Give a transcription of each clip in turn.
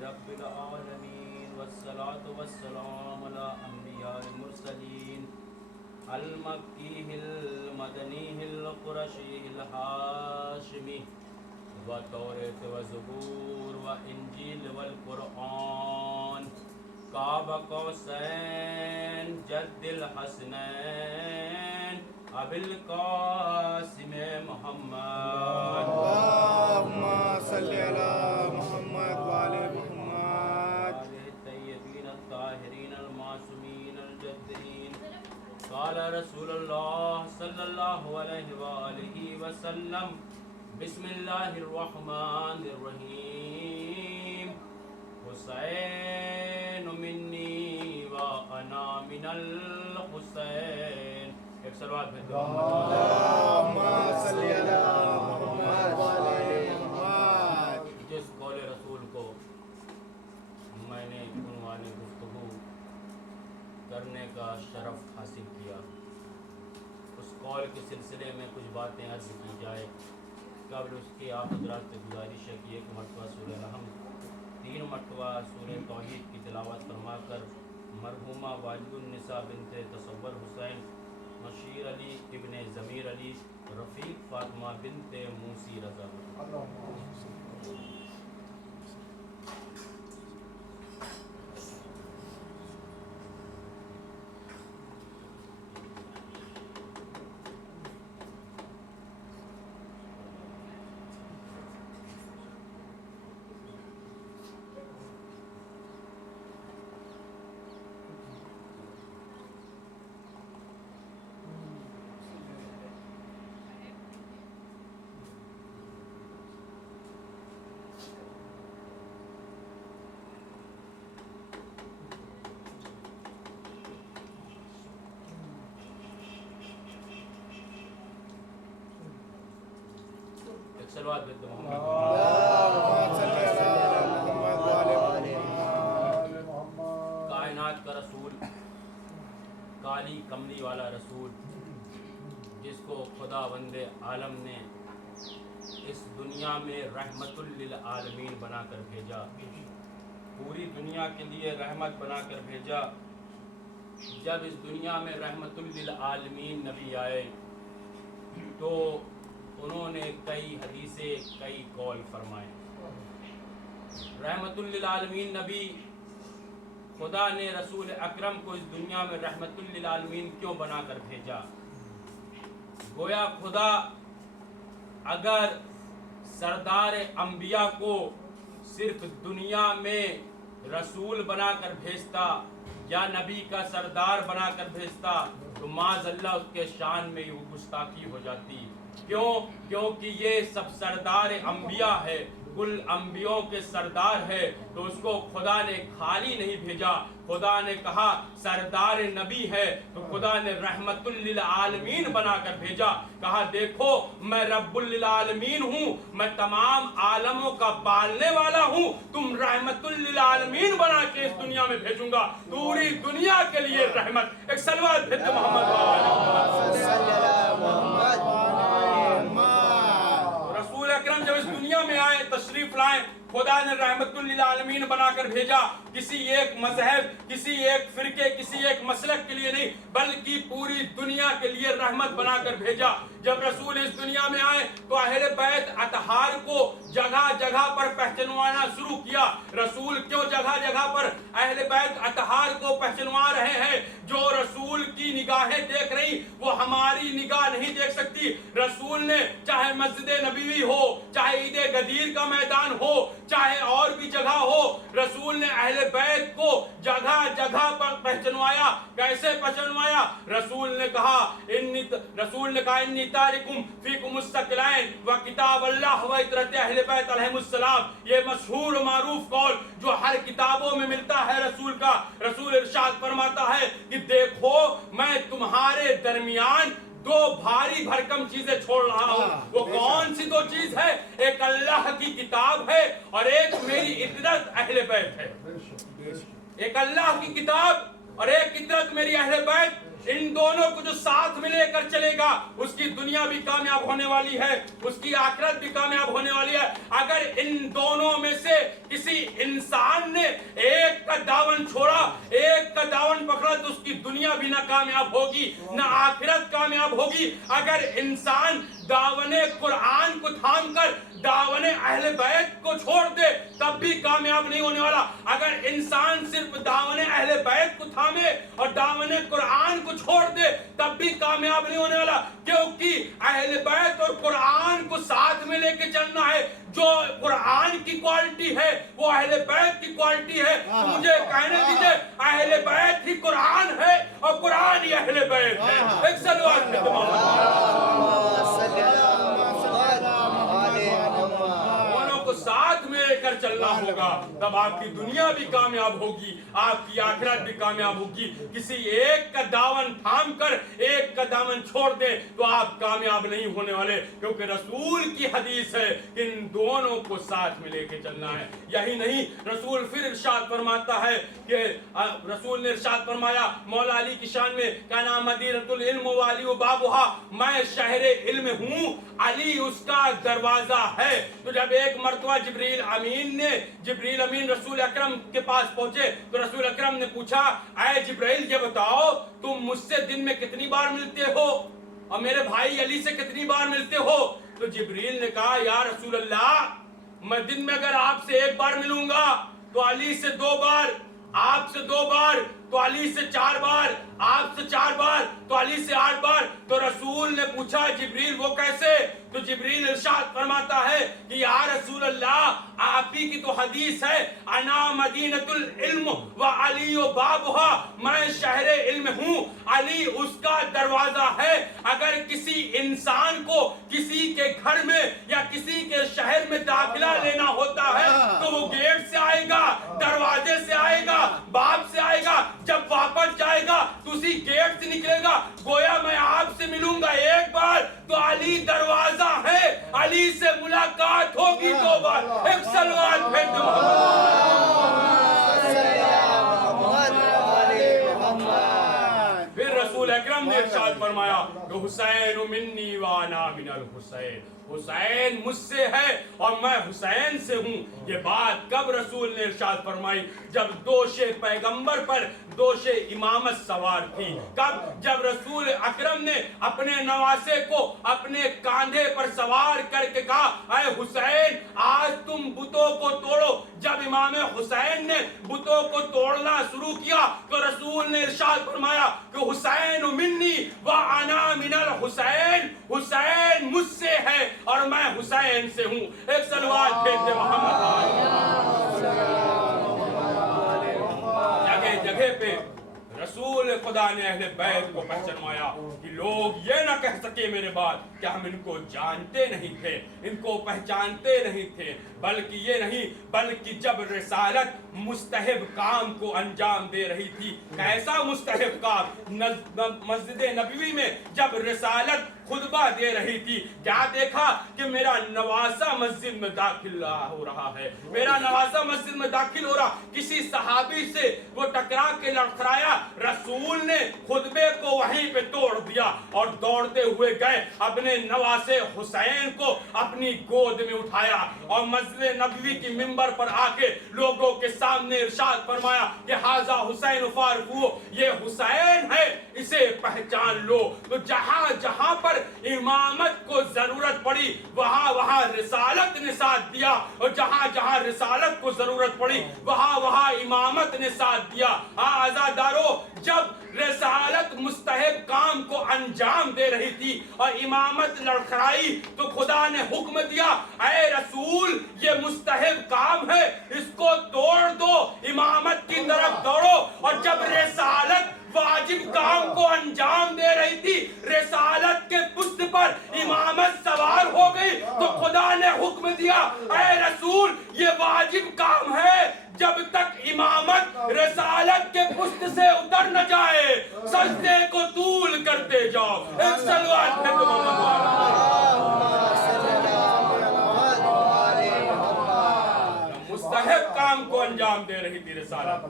رب العالمين والصلاة والسلام على أنبياء المرسلين المكي المدني القرشي الهاشمي والتوراة والزبور والإنجيل والقرآن قاب قوسين جد الحسنين أبي القاسم محمد اللهم صل على محمد وعلى محمد الطيبين الطاهرين المعصومين الجدين. قال رسول الله صلى الله عليه وآله وسلم بسم الله الرحمن الرحيم حسین منی وأنا من الحسین. ایک سلوات بھیجو. اللهم صل على محمد وعلى محمد. جس قول رسول کو میں نے عنوان گفتگو کرنے کا شرف حاصل کیا، اس قول کے سلسلے میں کچھ باتیں عرض کی جائے. قبل اس کے آپ حضرات سے گزارش ہے کہ ایک مرتبہ سورہ رحم، 3 مرتبہ سورہ توحید کی تلاوت فرما کر مرحومہ والد النساء بنت تصور حسین، مشیر علی ابن ضمیر علی، رفیق فاطمہ بنت موسی رضا. سلوات بنت محمد. اللهم صل على محمد وعلى محمد. کائنات کا رسول، کالی کملی والا رسول، جس کو خدا بند عالم نے اس دنیا میں رحمت للعالمین بنا کر بھیجا، پوری دنیا کے لیے رحمت بنا کر بھیجا. جب اس دنیا میں رحمت للعالمین نبی آئے تو انہوں نے کئی حدیثیں، کئی قول فرمائے. رحمت للعالمین نبی، خدا نے رسول اکرم کو اس دنیا میں رحمت للعالمین کیوں بنا کر بھیجا؟ گویا خدا اگر سردار انبیاء کو صرف دنیا میں رسول بنا کر بھیجتا یا نبی کا سردار بنا کر بھیجتا تو معاذ اللہ اس کے شان میں وہ گستاخی ہو جاتی. کیوں؟ کیونکہ یہ سب سردار انبیاء ہے، کل انبیاء کے سردار ہے، تو اس کو خدا نے خالی نہیں بھیجا. خدا نے کہا سردار نبی ہے تو خدا نے رحمت للعالمین بنا کر بھیجا. کہا دیکھو میں رب للعالمین ہوں، میں تمام عالموں کا پالنے والا ہوں، تم رحمت للعالمین بنا کے اس دنیا میں بھیجوں گا، پوری دنیا کے لیے رحمت. ایک سلوات بھیجو محمد رسول اکرم جب اس دنیا میں آئے، تشریف لائے، خدا نے رحمت للعالمین بنا کر بھیجا. کسی ایک مذہب، کسی ایک فرقے، کسی ایک مسلک کے لیے نہیں، بلکہ پوری دنیا کے لیے رحمت بنا کر بھیجا. جب رسول اس دنیا میں آئے تو اہل بیت اطہار کو جگہ جگہ پر پہچنوانا شروع کیا. رسول کیوں جگہ جگہ پر اہل بیت اطہار کو پہچنوا رہے ہیں؟ جو رسول کی نگاہیں دیکھ رہی وہ ہماری نگاہ نہیں دیکھ سکتی. رسول نے چاہے مسجد نبوی ہو، چاہے عید غدیر کا میدان ہو، چاہے اور بھی جگہ ہو، رسول نے اہل بیت کو جگہ جگہ پر پہچنوایا. کیسے پہچنوایا؟ رسول نے کہا انی تارکم فیکم الثقلین و کتاب اللہ و عطرت اہل بیت علیہم السلام. یہ مشہور و معروف قول جو ہر کتابوں میں ملتا ہے رسول کا. رسول ارشاد فرماتا ہے کہ دیکھو میں تمہارے درمیان 2 بھاری بھرکم چیزیں چھوڑ رہا ہوں. وہ کون سی 2 چیز ہے؟ ایک اللہ کی کتاب ہے اور ایک میری عطرت اہل بیت ہے. ایک اللہ کی کتاب اور ایک عطرت میری اہل بیت. ان دونوں کو جو ساتھ میں لے کر چلے گا اس کی دنیا بھی کامیاب ہونے والی ہے، اس کی آخرت بھی کامیاب ہونے والی ہے. اگر ان دونوں میں سے किसी इंसान ने एक का दामन छोड़ा, एक का दामन पकड़ा, तो उसकी दुनिया भी ना कामयाब होगी ना आखिरत कामयाब होगी। अगर इंसान दावने कुरान को थाम कर दावने अहले बैत को छोड़ दे तब भी कामयाब नहीं होने वाला। अगर इंसान सिर्फ दावने अहले बैत को थामे और दावने कुरान को छोड़ दे तब भी कामयाब नहीं होने वाला, क्योंकि अहले बैत और कुरान को साथ में लेके चलना है। जो कुरान की क्वालिटी है वो अहले बैत की क्वालिटी है। तो मुझे कहने दीजिए, अहले बैत ही कुरान है और कुरान ही अहले बैत है। एक सलवात में दोनों को साथ में लेकर चलना होगा, तब आपकी दुनिया भी कामयाब होगी, आपकी आखिरत भी कामयाब होगी। किसी एक का दामन थाम कर एक का दामन छोड़ दे तो आप कामयाब नहीं होने वाले, क्योंकि रसूल की हदीस है कि इन दोनों को साथ में लेके चलना है। यही नहीं, रसूल फिर इरशाद फरमाता है कि रसूल ने इरशाद फरमाया मौला अली की शान में, का नाम मदीनतुल इल्म वाली व बाबुहा, मैं शहरे इल्म हूँ, अली उसका दरवाजा है। तो जब एक मर्तबा जिब्रील अमीन रसूल अकरम के पास पहुंचे तो रसूल अकरम ने पूछा, ऐ जिब्रील ये बताओ तुम मुझसे दिन में कितनी बार मिलते हो और मेरे भाई अली से कितनी बार मिलते हो? तो जिब्रील ने कहा, या रसूल अल्लाह, मैं दिन में अगर आपसे एक बार मिलूंगा तो अली से 2 बार, आपसे 2 बार तो अली से 4 बार, आपसे 4 बार तो अली से 8 बार। तो रसूल ने पूछा, जिब्रील वो कैसे? तो जिब्रील इरशाद फरमाता है कि या रसूल अल्लाह, आप ही की तो हदीस है, अना मदीनतुल इल्म व अली बाबुहा, मैं शहरे इल्म हूँ, अली उसका दरवाजा है। अगर किसी इंसान को किसी के घर में या किसी के शहर में दाखिला लेना होता है तो वो गेट से आएगा, दरवाजे से आएगा, बाप से आएगा, जब वापस जाएगा तो उसी गेट से निकलेगा। गोया मैं आपसे मिलूंगा एक बार तो अली दरवाजा है, अली से मुलाकात होगी 2 बार। एक सलवात भेज दो। फिर रसूल अकरम ने इरशाद फरमाया कि हुसैन मिन्नी व अना मिनल हुसैन, हुसैन मुझसे है और मैं हुसैन से हूँ। ये बात कब रसूल ने इरशाद फरमाई? जब दोषे पैगंबर पर दोषे इमामत सवार थी। कब? जब रसूल अकरम ने अपने नवासे को अपने कांधे पर सवार करके कहा, ऐ हुसैन आज तुम बुतों को तोड़ो। जब इमाम हुसैन ने बुतों को तोड़ना शुरू किया तो रसूल ने इरशाद फरमाया कि हुसैन मिन्नी व अना मिनल हुसैन, हुसैन मुझसे है और मैं हुसैन से हूँ। एक सलवात भेजते मोहम्मद। जगह जगह पे रसूल खुदा ने अहले बैत को पहचानवाया कि लोग ये ना कह सके मेरे बाद कि हम इनको जानते नहीं थे, इनको पहचानते नहीं थे। बल्कि ये नहीं, बल्कि जब रिसालत मुस्तहब काम को अंजाम दे रही थी। कैसा मुस्तहब काम? मस्जिद नबवी में जब रिसालत खुतबा दे रही थी, क्या देखा कि मेरा नवासा मस्जिद में दाखिल हो रहा है, मेरा नवासा मस्जिद में दाखिल हो रहा। किसी सहाबी से वो टकरा के लड़खड़ाया, रसूल ने खुतबे को वहीं पे तोड़ दिया और दौड़ते हुए गए, अपने नवासे हुसैन को अपनी गोद में उठाया और मस्जिद नबवी की मिंबर पर आके लोगों के सामने इरशाद फरमाया कि हाजा हुसैन फारूक, ये हुसैन है, इसे पहचान लो। तो जहां जहां पर इमामत को जरूरत पड़ी वहां वहां रिसालत ने साथ दिया, और जहां जहां रिसालत को जरूरत पड़ी वहां वहां इमामत ने साथ दिया। आजादारो, जब रिसालत मुस्तहब काम को अंजाम दे रही थी और इमामत लड़खड़ाई तो खुदा ने हुक्म दिया, ऐ रसूल ये मुस्तहब काम है, इसको तोड़ दो, इमामत की तरफ दौड़ो। और जब रिसालत वाजिब काम को अंजाम दे रही थी, रिसालत के पुष्ट पर इमामत सवार हो गई तो खुदा ने हुक्म दिया, ऐ रसूल ये वाजिब काम है, जब तक इमामत रिसालत के पुष्ट से उतर न जाए सजदे को तूल करते जाओ। एक सलवात है मुस्तहब काम को अंजाम दे रही थी रिसालत,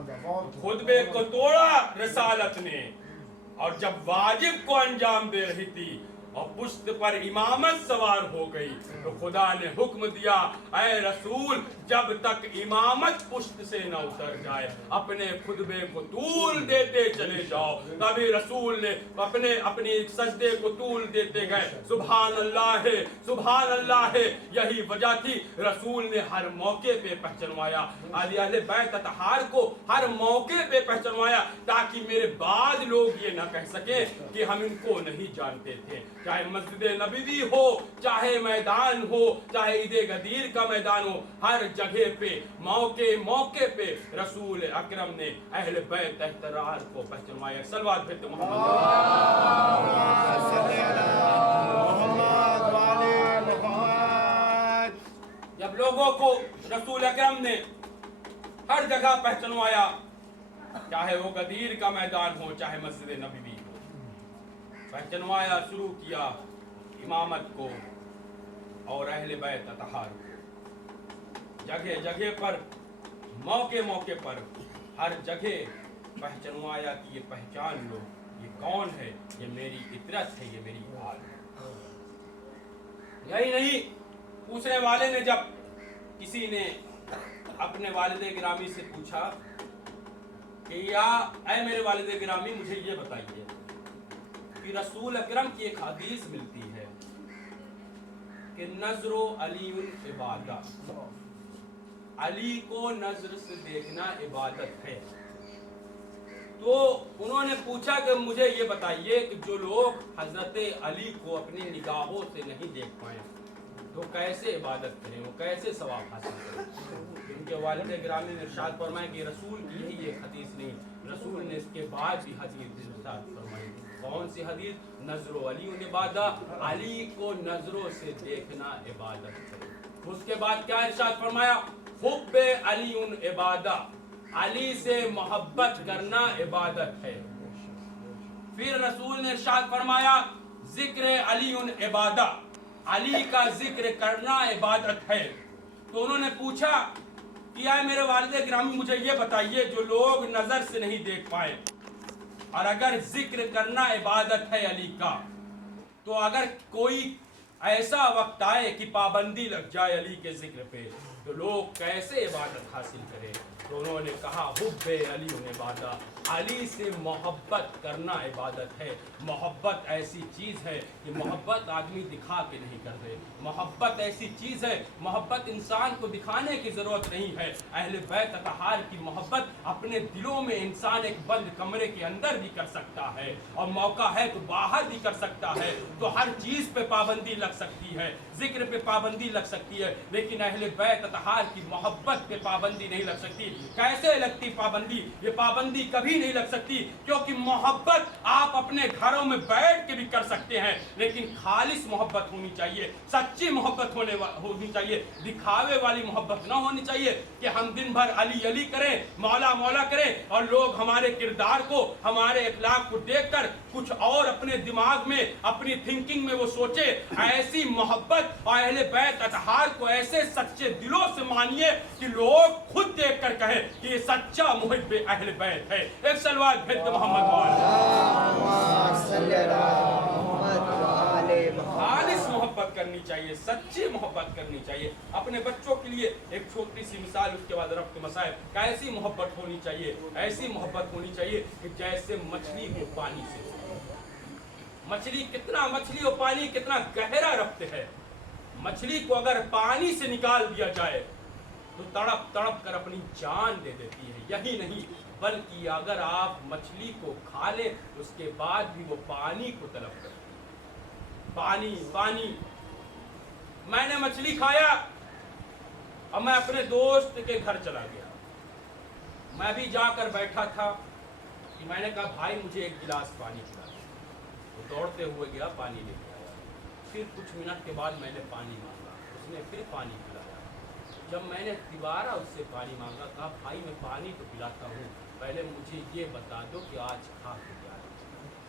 खुतबे को तोड़ा रिसालत ने, और जब वाजिब को अंजाम दे रही थी और पुश्त पर इमामत सवार हो गई। तो खुदा ने हुक्म दिया, ऐ रसूल, जब तक इमामत पुश्त से न उतर जाए अपने खुतबे को तूल देते चले जाओ। तभी रसूल ने अपनी सजदे को तूल देते गए। सुभान अल्लाह है, सुभान अल्लाह है। यही वजह थी रसूल ने हर मौके पे पहचानवाया, अहले बैत अतहार को हर मौके पे पहचानवाया, ताकि मेरे बाद लोग ये ना कह सके कि हम इनको नहीं जानते थे। चाहे मस्जिद नबवी हो, चाहे मैदान हो, चाहे ईद गदीर का मैदान हो, हर जगह पे मौके मौके पे रसूल अकरम ने अहले बैत अतहार को पहचानवाया। सलवात भेजते जब लोगों को रसूल अकरम ने हर जगह पहचानवाया, चाहे वो गदीर का मैदान हो, चाहे मस्जिद नबवी हो, पहचानवाया, शुरू किया इमामत को और अहले बैत अतहार को। जगह जगह पर, मौके मौके पर, हर जगह पहचानवाया कि ये पहचान लो, ये कौन है, ये मेरी इतरत है, ये मेरी आल है। यही नहीं, पूछने वाले ने जब किसी ने अपने वालिद गिरामी से पूछा कि या ऐ मेरे वालिद गिरामी, मुझे ये बताइए कि रसूल अकरम की एक हदीस मिलती है कि नजरो अलीउल इबादत, अली को नजर से देखना इबादत है। तो उन्होंने पूछा कि मुझे ये बताइए कि जो लोग हजरत अली को अपनी निगाहों से नहीं देख पाए तो कैसे इबादत करें, वो कैसे सवाब हासिल करें। उनके वालिद गिरामी ने इरशाद फरमाया कि रसूल की ही एक हदीस नहीं, रसूल ने इसके बाद भी हदीस इरशाद फरमाई। कौन सी हदीस? नजरो अली इबादत, अली को नजरों से देखना इबादत है। उसके बाद क्या इरशाद फरमाया? हुब्बे अली इबादत, अली से मोहब्बत करना इबादत है। फिर रसूल ने इरशाद फरमाया जिक्र अली इबादत, अली का जिक्र करना इबादत है। तो उन्होंने पूछा कि यार मेरे वालिद गिरामी, मुझे ये बताइए जो लोग नजर से नहीं देख पाए और अगर जिक्र करना इबादत है अली का, तो अगर कोई ऐसा वक्त आए कि पाबंदी लग जाए अली के जिक्र पे, तो लोग कैसे इबादत हासिल करें? तो उन्होंने कहा हुब्बे अली इबादत, अली से मोहब्बत करना इबादत है। मोहब्बत ऐसी चीज़ है कि मोहब्बत आदमी दिखा के नहीं करते। मोहब्बत ऐसी चीज़ है, मोहब्बत इंसान को दिखाने की ज़रूरत नहीं है। अहले बैत अतहार की मोहब्बत अपने दिलों में इंसान एक बंद कमरे के अंदर भी कर सकता है, और मौका है तो बाहर भी कर सकता है। तो हर चीज़ पे पाबंदी लग सकती है, जिक्र पे पाबंदी लग सकती है, लेकिन अहले बैत अतहार की मोहब्बत पे पाबंदी नहीं लग सकती। कैसे लगती पाबंदी? ये पाबंदी कभी नहीं लग सकती, क्योंकि मोहब्बत आप अपने घरों में बैठ के भी कर सकते हैं, लेकिन खालिस मोहब्बत होनी चाहिए, सच्ची मोहब्बत होनी चाहिए। दिखावे वाली मोहब्बत ना होनी चाहिए कि हम दिन भर अली अली करें, मौला मौला करें, और लोग हमारे किरदार को, हमारे इखलाक को देखकर कुछ और अपने दिमाग में, अपनी थिंकिंग में वो सोचे। ऐसी मोहब्बत और अहले बैत अतहार को ऐसे सच्चे दिलों से मानिए कि लोग खुद देखकर कहे कि ये सच्चा मुहिब्बे अहले बैत है। एक सलवात भेज दो मोहम्मद खालिस मोहब्बत करनी चाहिए, सच्ची मोहब्बत करनी चाहिए। अपने बच्चों के लिए एक छोटी सी मिसाल, उसके बाद रब्त मसाइल। कैसी मोहब्बत होनी चाहिए? ऐसी मोहब्बत होनी चाहिए कि जैसे मछली हो पानी से। मछली और पानी कितना गहरा रब्त है। मछली को अगर पानी से निकाल दिया जाए तो तड़प तड़प कर अपनी जान दे देती है। यही नहीं, बल्कि अगर आप मछली को खा लें उसके बाद भी वो पानी को तलब करती है। पानी पानी। मैंने मछली खाया और मैं अपने दोस्त के घर चला गया। मैं भी जाकर बैठा था कि मैंने कहा भाई मुझे एक गिलास पानी पिला। वो दौड़ते हुए गया, पानी लेके आया। फिर कुछ मिनट के बाद मैंने पानी मांगा, उसने फिर पानी पिलाया। जब मैंने दोबारा उससे पानी मांगा, कहा भाई मैं पानी तो पिलाता हूँ, पहले मुझे ये बता दो कि आज खा के क्या आया।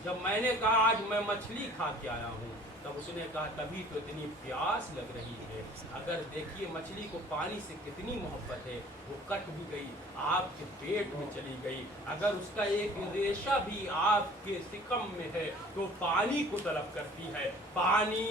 जब मैंने कहा आज मैं मछली खा के आया हूँ, तब उसने कहा तभी तो इतनी प्यास लग रही है। अगर देखिए मछली को पानी से कितनी मोहब्बत है, वो कट भी गई, आपके पेट में चली गई। अगर उसका एक रेशा भी आपके सिकम में है तो पानी को तलब करती है। पानी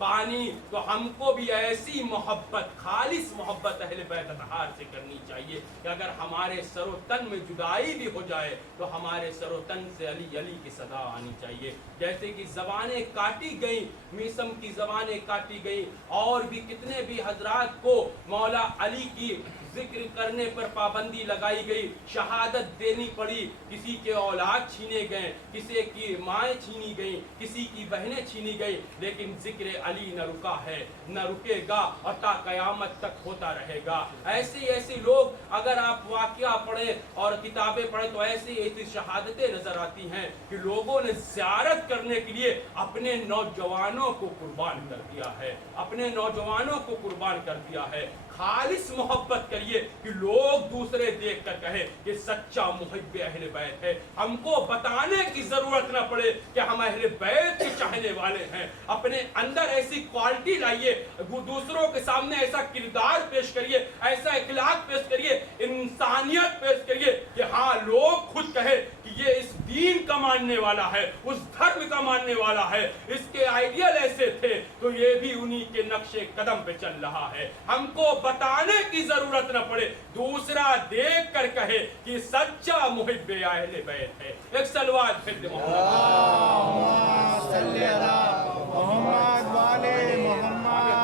पानी, तो हमको भी ऐसी मोहब्बत, खालिस मोहब्बत अहले बैत अतहार से करनी चाहिए कि अगर हमारे सरोतन में जुदाई भी हो जाए तो हमारे सरोतन से अली अली की सदा आनी चाहिए। जैसे कि ज़बानें काटी गई, मीसम की ज़बानें काटी गई, और भी कितने भी हजरात को मौला अली की जिक्र करने पर पाबंदी लगाई गई, शहादत देनी पड़ी, किसी के औलाद छीने गए, किसी की माएँ छीनी गई, किसी की बहनें छीनी गई, लेकिन जिक्र अली न रुका है, न रुकेगा और ता कयामत तक होता रहेगा। ऐसे ऐसे लोग, अगर आप वाक़या पढ़ें और किताबें पढ़ें तो ऐसी ऐसी शहादतें नजर आती हैं कि लोगों ने ज़ियारत करने के लिए अपने नौजवानों को कुर्बान कर दिया है, अपने नौजवानों को कुर्बान कर दिया है। खालिस मोहब्बत करिए कि लोग दूसरे देख कर कहे कि सच्चा मुहिब्बे अहले बैत है। हमको बताने की जरूरत न पड़े कि हम अहले बैत के चाहने वाले हैं। अपने अंदर ऐसी क्वालिटी लाइए, दूसरों के सामने ऐसा किरदार पेश करिए, ऐसा इखलाक पेश करिए, इंसानियत पेश करिए कि हाँ, लोग खुद कहे कि ये इस दीन का मानने वाला है, उस धर्म का मानने वाला है, इसके आइडियल ऐसे थे तो ये भी उन्हीं के नक्शे कदम पे चल रहा है। हमको बताने की जरूरत न पड़े, दूसरा देख कर कहे कि सच्चा मुहिब्बे अहले बैत है। एक सलवात फिर दे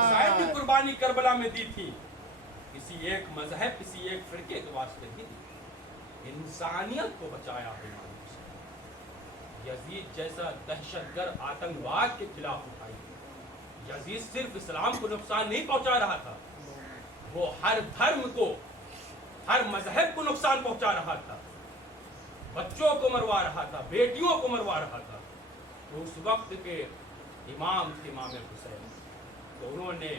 हुसैन की कुर्बानी करबला में दी थी, किसी एक मजहब, किसी एक फिरके के वास्ते नहीं दी, इंसानियत को बचाया है। यजीद जैसा दहशतगर्द आतंकवाद के खिलाफ उठाई। यजीद सिर्फ इस्लाम को नुकसान नहीं पहुंचा रहा था, वो हर धर्म को, हर मजहब को नुकसान पहुंचा रहा था, बच्चों को मरवा रहा था, बेटियों को मरवा रहा था। तो उस वक्त के इमाम थे इमाम हुसैन, तो उन्होंने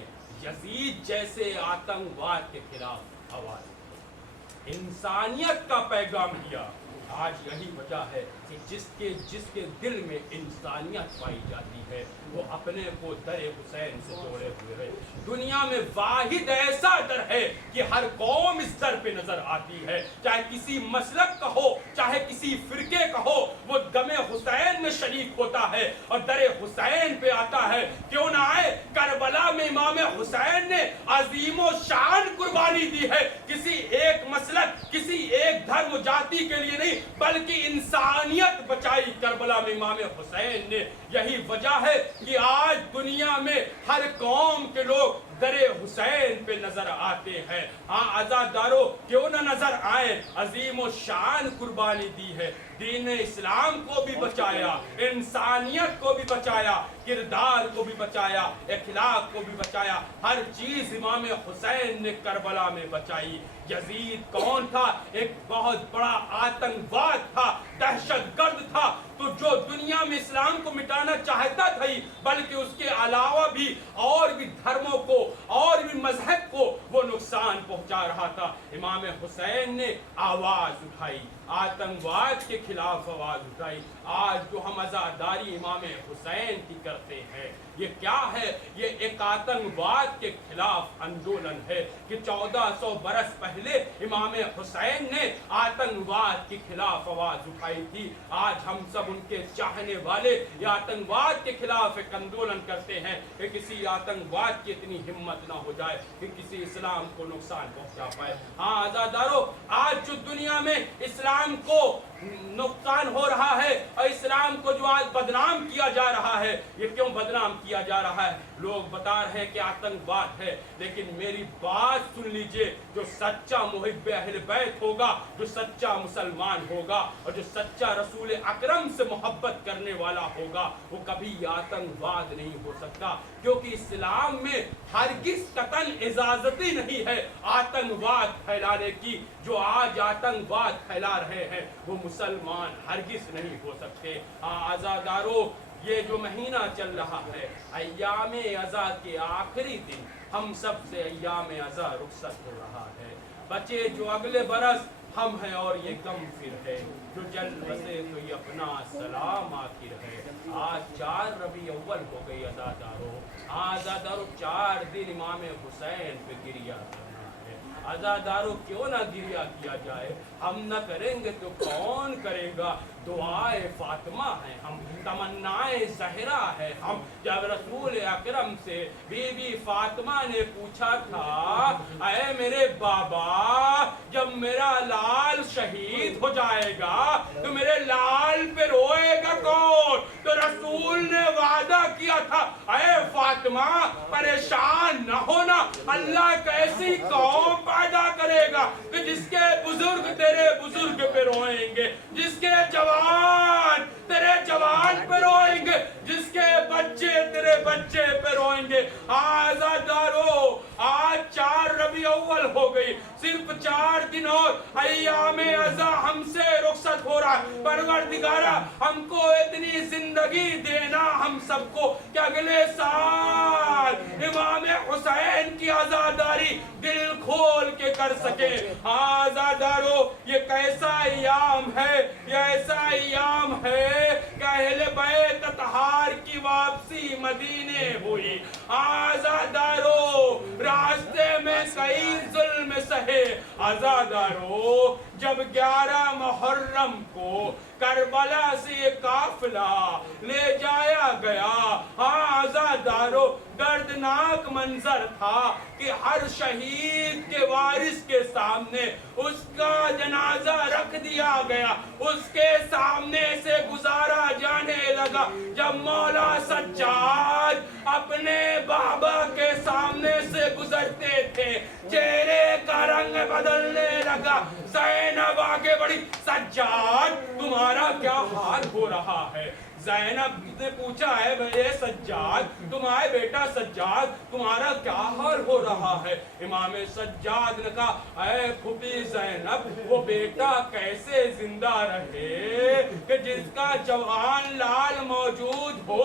यजीद जैसे आतंकवाद के खिलाफ आवाज दी, इंसानियत का पैगाम दिया। आज यही वजह है कि जिसके दिल में इंसानियत पाई जाती है वो अपने को दर हुसैन से जोड़े हुए है। दुनिया में वाहिद ऐसा दर है कि हर कौम इस दर पे नजर आती है, चाहे किसी मसलक का हो, चाहे किसी फिरके का हो, वो दमे हुसैन में शरीक होता है और दर हुसैन पे आता है। क्यों ना आए, करबला में इमाम हुसैन ने अजीमो शान कुर्बानी दी है, किसी एक मसलक, किसी एक धर्म जाति के लिए नहीं, बल्कि इंसानियत बचाई करबला में इमाम हुसैन ने। यही वजह है कि आज दुनिया में हर कौम के लोग दरे हुसैन पे नजर आते हैं। हाँ आजादारो, क्यों ना नजर आए, अजीम शान कुर्बानी दी है, दीन इस्लाम को भी बचाया, इंसानियत को भी बचाया, किरदार को भी बचाया, इखलाक को भी बचाया, हर चीज इमाम हुसैन ने करबला में बचाई। यजीद कौन था? एक बहुत बड़ा आतंकवाद था, दहशतगर्द था, तो जो दुनिया में इस्लाम को मिटाना चाहता था ही, बल्कि उसके अलावा भी और भी धर्मों को और भी मजहब को वो नुकसान पहुंचा रहा था। इमाम हुसैन ने आवाज उठाई, आतंकवाद के खिलाफ आवाज उठाई। आज जो हम आजादारी इमाम हुसैन की करते हैं, ये क्या है? ये एक आतंकवाद के खिलाफ आंदोलन है कि 1400 बरस पहले इमाम हुसैन ने आतंकवाद के खिलाफ आवाज उठाई थी। आज हम सब उनके चाहने वाले ये आतंकवाद के खिलाफ एक आंदोलन करते हैं कि किसी आतंकवाद की इतनी हिम्मत ना हो जाए कि किसी इस्लाम को नुकसान पहुंचा पाए। हाँ आजादारों, आज जो दुनिया में इस्लाम को नुकसान हो रहा है और इस्लाम को जो आज बदनाम किया जा रहा है, ये क्यों बदनाम किया जा रहा है? लोग बता रहे हैं कि आतंकवाद है, लेकिन मेरी बात सुन लीजिए, जो सच्चा मुहिब्बे अहले बैत होगा, जो सच्चा मुसलमान होगा और जो सच्चा रसूल अकरम से मोहब्बत करने वाला होगा, वो कभी आतंकवाद नहीं हो सकता, क्योंकि इस्लाम में हरगिज़ कतन इजाजत ही नहीं है आतंकवाद फैलाने की। जो आज आतंकवाद फैला रहे हैं वो मुसलमान हरगिज़ नहीं हो सकते। आज़ादारों, ये जो महीना चल रहा है, अय्याम अज़ा के आखिरी दिन, हम सब से अय्याम अज़ा रुखसत हो रहा है। बचे जो अगले बरस ہم ہیں اور یہ غم پھر ہے جو جل بسے تو یہ اپنا سلام آخر ہے آج 4 ربیع اول ہو گئی عزادارو عزادارو 4 دن امام حسین پہ گریہ کرنا ہے عزادارو کیوں نہ گریہ کیا جائے ہم نہ کریں گے تو کون کرے گا دعائے فاطمہ ہے ہم تمنائے زہرا ہے ہم جب رسول اکرم سے بی بی فاطمہ نے پوچھا تھا اے میرے بابا جب میرا لال شہید ہو جائے گا تو میرے لال پہ روئے گا کون تو رسول نے وعدہ کیا تھا اے فاطمہ پریشان نہ ہونا اللہ کیسی قوم پیدا کرے گا کہ جس کے بزرگ تیرے بزرگ پہ روئیں گے جس کے جوان تیرے جوان پہ روئیں گے جس کے بچے تیرے بچے پہ روئیں گے عزادارو آج 4 ربیع اول ہو گئی صرف 4 دن اور ایام عزا ہم سے رخصت ہو رہا ہے پروردگارہ ہم کو اتنی زندگی دینا ہم سب کو کہ اگلے سال امام حسین کی عزاداری دل کھول کے کر سکے عزادارو یہ کیسا ایام ہے یہ ایسا ایام ہے کہ اہل بیت اطہار کی واپسی مدینے ہوئی عزادارو راستے میں کئی ظلم سہے عزادارو جب 11 محرم کو کربلا سے یہ قافلہ لے جایا گیا عزادارو دردناک منظر تھا کہ ہر شہید کے وارث کے سامنے اس کا جنازہ رکھ دیا گیا اس کے سامنے سے گزارا جانے لگا جب مولا سجاد اپنے بابا کے سامنے سے گزرتے تھے چہرے کا رنگ بدلنے لگا زینب آگے بڑھی سجاد تمہارا کیا حال ہو رہا ہے زینب نے پوچھا ہے میرے سجاد تمہارے بیٹا سجاد تمہارا کیا حال ہو رہا ہے امام سجاد نے کہا اے پھوپھی زینب وہ بیٹا کیسے زندہ رہے کہ جس کا جوان لال موجود ہو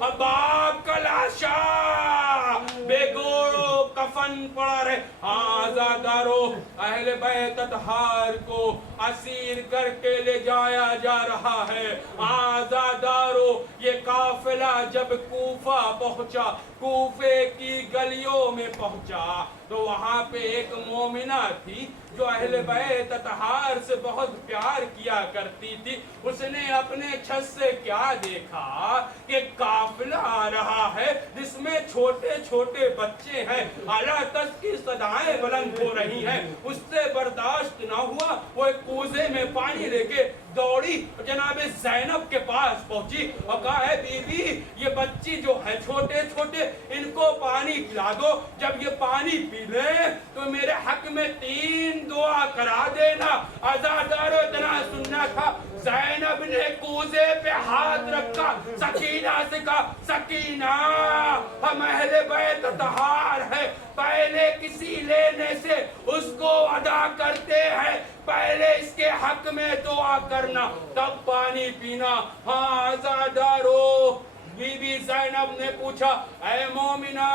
اب باپ کا لاشا بے گوڑو کفن پڑا رہے عزادارو اہل بیت اطہار کو اسیر کر کے لے جایا جا رہا ہے عزادارو یہ قافلہ جب کوفہ پہنچا کوفے کی گلیوں میں پہنچا تو وہاں پہ ایک مومنہ تھی جو اہل بیت اطہار سے بہت پیار کیا کرتی تھی اس نے اپنے چھت سے کیا دیکھا کہ قافلہ آ رہا ہے جس میں چھوٹے چھوٹے بچے ہیں اعلیٰ تک کی صدائیں بلند ہو رہی ہیں اس سے برداشت نہ ہوا وہ ایک کوزے میں پانی لے کے دوڑی جناب زینب کے پاس پہنچی اور کہا ہے بی بی یہ بچی جو ہے چھوٹے چھوٹے ان کو پانی پلا دو جب یہ پانی پی لیں تو میرے حق میں 3 دعا کرا دینا عزادارو اتنا سننا تھا زینب نے کوزے پہ ہاتھ رکھا سکینہ سے کہا سکینہ ہم اہل بیت اطہار ہے پہلے کسی لینے سے اس کو ادا کرتے ہیں پہلے اس کے حق میں دعا کرنا تب پانی پینا عزادارو بی بی زینب نے پوچھا اے مومنہ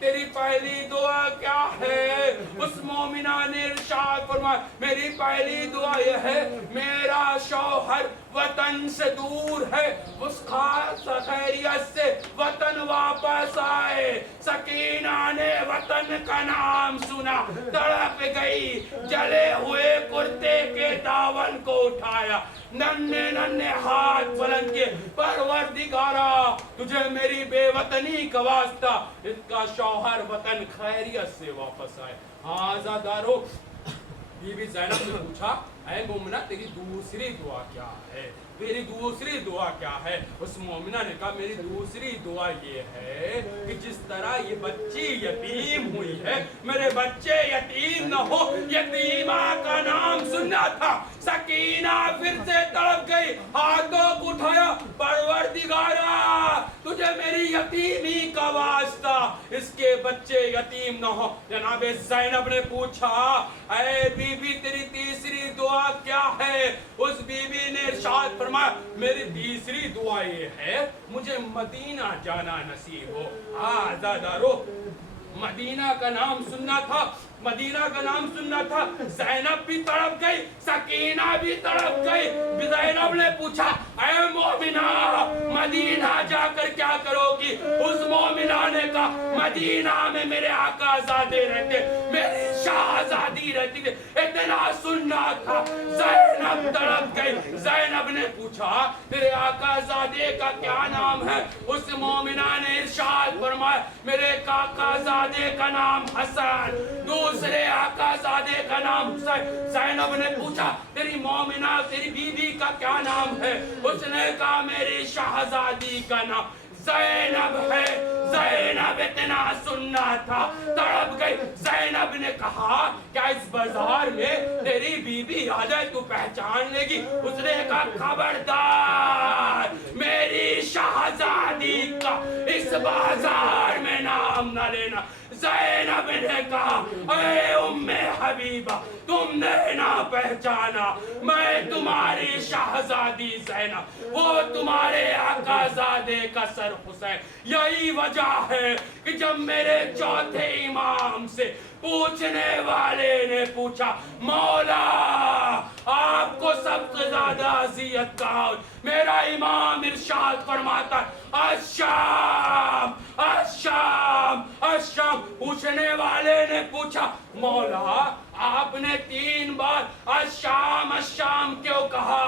تیری پہلی دعا کیا ہے اس مومنہ نے ارشاد فرمایا میری پہلی دعا یہ ہے میرا شوہر وطن سے دور ہے اس خاص خیریت سے وطن واپس آئے سکینہ نے وطن کا نام سنا تڑپ گئی جلے ہوئے کرتے کے داون کو اٹھایا ننھے ننھے ہاتھ بلند کیے پروردگارا تجھے میری بے وطنی کا واسطہ اس کا شوہر وطن خیریت سے واپس آئے عزادارو بی بی زینب نے پوچھا اے مومنہ تیری دوسری دعا کیا ہے میری دوسری دعا کیا ہے اس مومنہ نے کہا میری دوسری دعا یہ ہے کہ جس طرح یہ بچی یتیم ہوئی ہے میرے بچے یتیم نہ ہو یتیمہ کا نام سننا تھا سکینہ پھر سے تڑپ گئی ہاتھوں کو اٹھایا پروردگارا تجھے میری یتیمی کا واسطہ اس کے بچے یتیم نہ ہو جناب زینب نے پوچھا اے بی بی تیری تیسری دعا کیا ہے اس بی بی نے ارشاد فرمایا میری تیسری دعا یہ ہے مجھے مدینہ جانا نصیب ہو عزادارو مدینہ کا نام سننا تھا، مدینہ کا نام سننا تھا۔ زینب بھی تڑپ گئی، سکینہ بھی تڑپ گئی۔ زینب نے پوچھا اے مومنہ مدینہ جا کر کیا کرو گی؟ اس مومنہ نے کہا مدینہ میں میرے آقا زادے رہتے، میری شہزادی رہتی تھی، اتنا سننا تھا۔ زینب تڑپ گئی۔ زینب نے پوچھا تیرے آقا زادے کا کیا نام ہے؟ اس مومنہ نے ارشاد فرمایا میرے آقا زادے کا نام حسن، دوسرے آقا زادے کا نام حسین۔ زینب نے پوچھا تیری مومنہ تیری بیوی کا کیا نام ہے؟ اس نے کہا میری شہزادی کا نام زینب ہے۔ زینب اتنا سننا تھا، تڑپ گئی۔ زینب نے کہا کیا اس بازار میں تیری بیوی آ جائے تو پہچان لے گی؟ اس نے کہا خبردار میری شہزادی کا اس بازار میں نام نہ لینا۔ زینب نے کہا اے ام حبیبہ تم نے نہ پہچانا، میں تمہاری شہزادی زینب، وہ تمہارے آقا زادے کا سر حسین۔ یہی وجہ ہے کہ جب میرے چوتھے امام سے پوچھنے والے نے پوچھا مولا آپ کو سب سے زیادہ اذیت کہاں؟ میرا امام ارشاد فرماتا الشام الشام الشام۔ پوچھنے والے نے پوچھا مولا آپ نے 3 بار الشام الشام کیوں کہا؟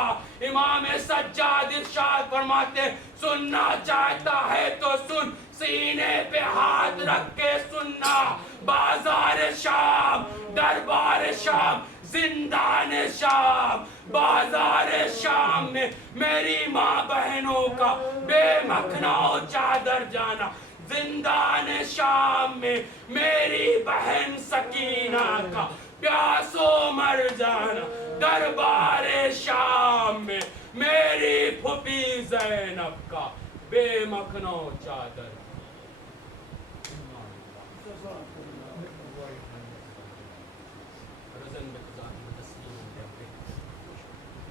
امام سجاد ارشاد فرماتے سننا چاہتا ہے تو سن، سینے پہ ہاتھ رکھ کے سننا۔ بازار شام، دربار شام، زندان شام، بازار شام میں میری ماں بہنوں کا بے مکھناؤ چادر جانا، زندان شام میں میری بہن سکینہ کا پیاسو مر جانا، دربار شام میں میری پھوپھی زینب کا بے مکھناؤ چادر۔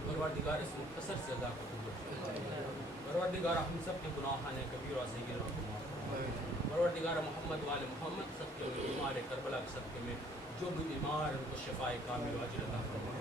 پروردگار سے مختصر سے ادا پروردگار ہم سب کے گناہان کبیر و صغیر پروردگار محمد وال محمد سب کے بیمار کربلا کے صدقے میں جو بھی بیمار ان کو شفاء کامل و عاجل عطا فرما،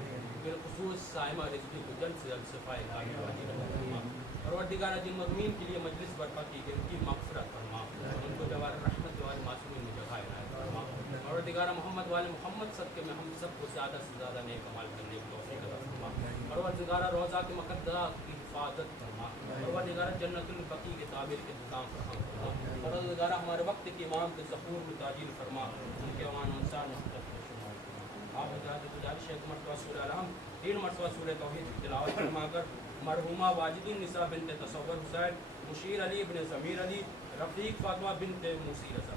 بالخصوص صائمہ رزقی کو جلد سے جلد شفاء کامل و عاجل عطا فرما۔ پروردگار جن مضمین کے لیے مجلس برپا کی گئی ان کی مغفرت فرما، ان کو جوار رحمت والے معصومین میں جگہ عنایت فرما۔ پروردگار محمد والے محمد صدقے میں ہم سب کو زیادہ سے زیادہ نیک عمل کرنے کی توفیق عطا فرما۔ پروردگار روضہ کے مقدسہ کی حفاظت فرما، پروردگار جنت البقیع کے تعبیر کے انتظام فرما۔ پروردگار ہمارے وقت کے امام کے ظہور میں تعجیل فرما، ان کے امان انسان مستقبل شمار فرما۔ آپ حضرات گزارش ہے کہ مرتبہ سورہ الحمد 3 مرتبہ سورہ توحید کی تلاوت فرما کر مرحومہ واجد النساء بنت تصور حسین، مشیر علی ابن ضمیر علی، رفیق فاطمہ بنت موسی رضا